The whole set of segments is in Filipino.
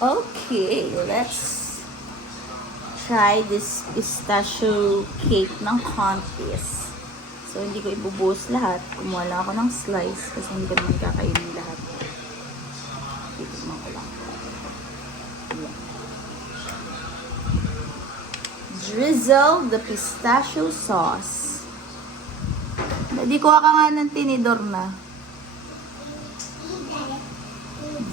Okay, let's try this pistachio cake ng contest. So, hindi ko ibubuhos lahat. Kumuha lang ako ng slice kasi hindi ko naman kakainin lahat. Titignan ko lang. Ayan. Drizzle the pistachio sauce. Hindi ko ka nga ng tinidor na.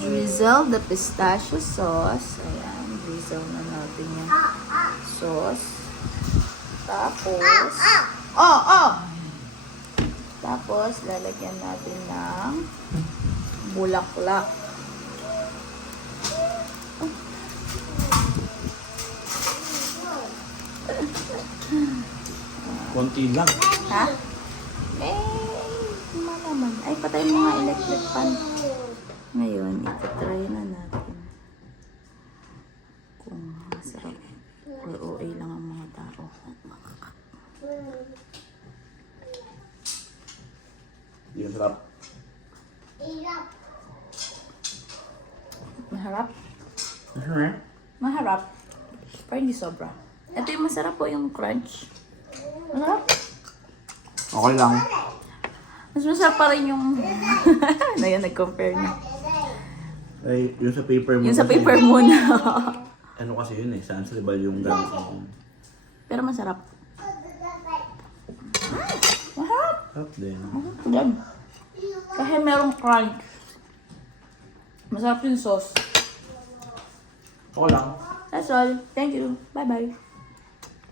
Drizzle the pistachio sauce. Ayan, drizzle na natin yung sauce. Tapos, Tapos, lalagyan natin ng bulaklak. Konti lang. Ha? Malaman. Ay, patay mo nga electric fan. Ngayon, ito-try na natin kung masarap or OA lang ang mga tao. Hindi ang sarap. Maharap? Masarap? Maharap. Pero hindi sobra. Ito yung masarap po, yung crunch. Masarap. Okay lang. Mas masarap pa rin yung... na yun, nag-compare na. Ay, yung sa paper mo. Yung sa kasi, paper muna. ano kasi yun eh, saan sa yung gamit mo. Pero masarap. Masarap. Sarap din. Yan. Kasi merong crunch. Masarap yung sauce. Okay lang. That's all. Thank you. Bye-bye.